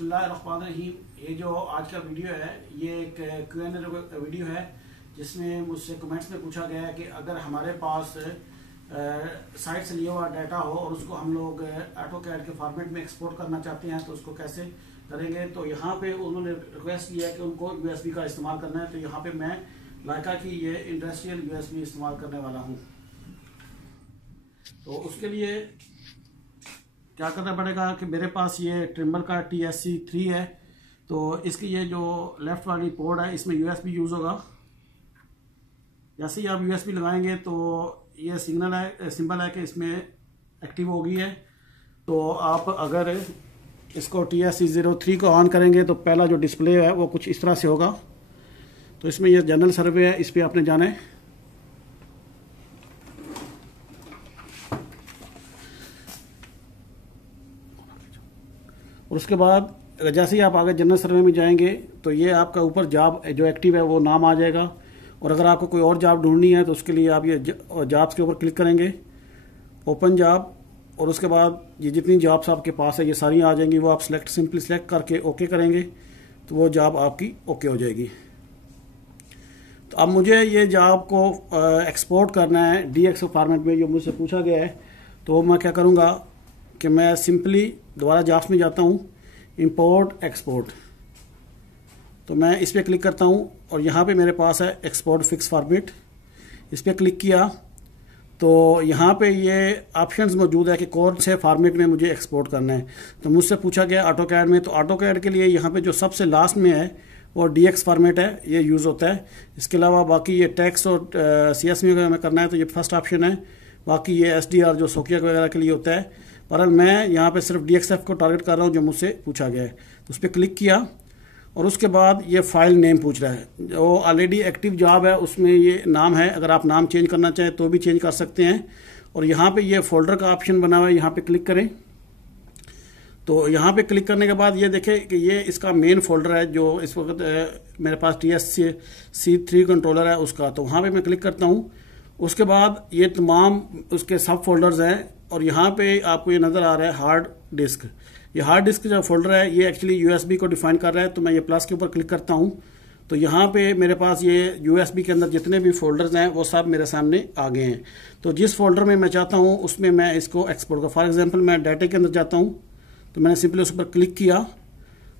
बिस्मिल्लाहिर्रहमानिर्रहीम। ये जो आज का वीडियो है ये एक Q&A वीडियो है जिसमें मुझसे कमेंट्स में पूछा गया है कि अगर हमारे पास साइट से लिया हुआ डाटा हो और उसको हम लोग ऑटोकैड के फॉर्मेट में एक्सपोर्ट करना चाहते हैं तो उसको कैसे करेंगे। तो यहाँ पे उन्होंने रिक्वेस्ट किया है कि उनको USB का इस्तेमाल करना है। तो यहाँ पे मैं लाइका की ये इंडस्ट्रियल USB इस्तेमाल करने वाला हूँ। तो उसके लिए क्या करना पड़ेगा कि मेरे पास ये ट्रिम्बल का TSC3 है। तो इसकी ये जो लेफ्ट वाली पोर्ट है इसमें USB यूज़ होगा। जैसे ही आप USB लगाएंगे तो ये सिंबल है कि इसमें एक्टिव हो गई है। तो आप अगर इसको TSC03 को ऑन करेंगे तो पहला जो डिस्प्ले है वो कुछ इस तरह से होगा। तो इसमें ये जनरल सर्वे है, इस पर आपने जाना है। और उसके बाद जैसे ही आप आगे जनरल सर्वे में जाएंगे तो ये आपका ऊपर जॉब जो एक्टिव है वो नाम आ जाएगा। और अगर आपको कोई और जॉब ढूंढनी है तो उसके लिए आप ये जॉब्स के ऊपर क्लिक करेंगे, ओपन जॉब, और उसके बाद ये जितनी जॉब्स आपके पास है ये सारी आ जाएंगी। वो आप सिंपली सेलेक्ट करके ओके करेंगे तो वो जॉब आपकी ओके हो जाएगी। तो अब मुझे ये जॉब को एक्सपोर्ट करना है DX फॉर्मेट में जो मुझसे पूछा गया है। तो मैं क्या करूँगा कि मैं सिंपली दोबारा जॉब्स में जाता हूँ, इंपोर्ट एक्सपोर्ट। तो मैं इस पर क्लिक करता हूँ और यहाँ पे मेरे पास है एक्सपोर्ट फिक्स फॉर्मेट। इस पर क्लिक किया तो यहाँ पे ये ऑप्शंस मौजूद है कि कौन से फॉर्मेट में मुझे एक्सपोर्ट करना है। तो मुझसे पूछा गया ऑटोकैड में। तो ऑटोकैड के लिए यहाँ पे जो सबसे लास्ट में है वो DX फॉर्मेट है, ये यूज़ होता है। इसके अलावा बाकी ये टेक्स्ट और CS में हमें करना है तो ये फर्स्ट ऑप्शन है। बाकी ये SDR जो सोकिया वगैरह के लिए होता है। पर मैं यहाँ पे सिर्फ DXF को टारगेट कर रहा हूँ जो मुझसे पूछा गया है। तो उस पर क्लिक किया और उसके बाद ये फाइल नेम पूछ रहा है। जो ऑलरेडी एक्टिव जॉब है उसमें ये नाम है, अगर आप नाम चेंज करना चाहें तो भी चेंज कर सकते हैं। और यहाँ पे ये फोल्डर का ऑप्शन बना हुआ है, यहाँ पे क्लिक करें। तो यहाँ पे क्लिक करने के बाद ये देखें कि ये इसका मेन फोल्डर है जो इस वक्त मेरे पास TSC3 कंट्रोलर है उसका। तो वहाँ पे मैं क्लिक करता हूँ। उसके बाद ये तमाम उसके सब फोल्डर्स हैं और यहाँ पे आपको ये नज़र आ रहा है हार्ड डिस्क। ये हार्ड डिस्क जो फोल्डर है ये एक्चुअली USB को डिफाइन कर रहा है। तो मैं ये प्लस के ऊपर क्लिक करता हूँ तो यहाँ पे मेरे पास ये USB के अंदर जितने भी फोल्डर्स हैं वो सब मेरे सामने आ गए हैं। तो जिस फोल्डर में मैं चाहता हूँ उसमें मैं इसको एक्सपोर्ट कर, फॉर एग्जांपल मैं डाटा के अंदर जाता हूँ तो मैंने सिंपली उस पर क्लिक किया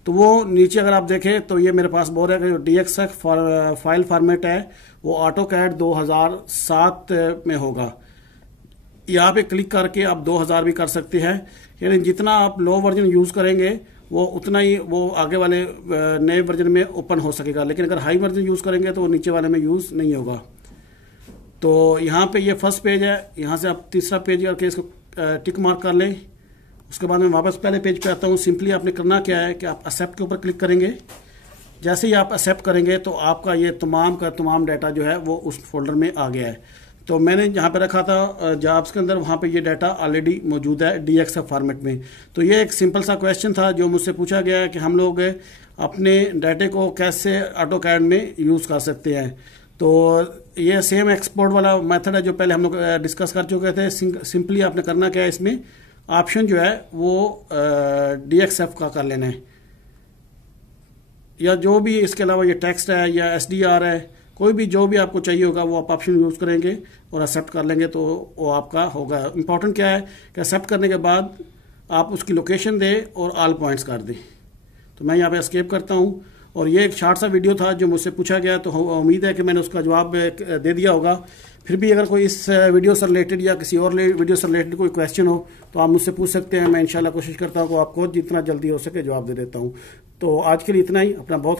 तो वो नीचे अगर आप देखें तो ये मेरे पास बोल रहा है कि DXF फाइल फॉर्मेट है वो ऑटोकैड 2007 में होगा। यहाँ पे क्लिक करके आप 2000 भी कर सकते हैं। यानी जितना आप लो वर्जन यूज़ करेंगे वो उतना ही वो आगे वाले नए वर्जन में ओपन हो सकेगा। लेकिन अगर हाई वर्जन यूज़ करेंगे तो वो नीचे वाले में यूज़ नहीं होगा। तो यहाँ पे ये फर्स्ट पेज है, यहाँ से आप तीसरा पेज करके इसको टिक मार्क कर लें। उसके बाद मैं वापस पहले पेज पे आता हूँ। सिंपली आपने करना क्या है कि आप एक्सेप्ट के ऊपर क्लिक करेंगे। जैसे ही आप एक्सेप्ट करेंगे तो आपका ये तमाम का तमाम डाटा जो है वो उस फोल्डर में आ गया है। तो मैंने जहाँ पे रखा था जॉब्स के अंदर वहाँ पे ये डाटा ऑलरेडी मौजूद है DXF फॉर्मेट में। तो ये एक सिंपल सा क्वेश्चन था जो मुझसे पूछा गया है कि हम लोग अपने डाटे को कैसे ऑटोकैड में यूज़ कर सकते हैं। तो ये सेम एक्सपोर्ट वाला मेथड है जो पहले हम लोग डिस्कस कर चुके थे। सिंपली आपने करना क्या है, इसमें ऑप्शन जो है वो DXF का कर लेना है, या जो भी इसके अलावा ये टेक्स्ट है या SDR है, कोई भी जो भी आपको चाहिए होगा वो आप ऑप्शन यूज़ करेंगे और एक्सेप्ट कर लेंगे तो वो आपका होगा। इंपॉर्टेंट क्या है कि एक्सेप्ट करने के बाद आप उसकी लोकेशन दें और ऑल पॉइंट्स कर दें। तो मैं यहाँ पे एस्केप करता हूँ। और ये एक शॉर्ट सा वीडियो था जो मुझसे पूछा गया तो उम्मीद है कि मैंने उसका जवाब दे दिया होगा। फिर भी अगर कोई इस वीडियो से रिलेटेड या किसी और वीडियो से रिलेटेड कोई क्वेश्चन हो तो आप मुझसे पूछ सकते हैं। मैं इंशाल्लाह कोशिश करता हूँ कि आपको जितना जल्दी हो सके जवाब दे देता हूँ। तो आज के लिए इतना ही। अपना बहुत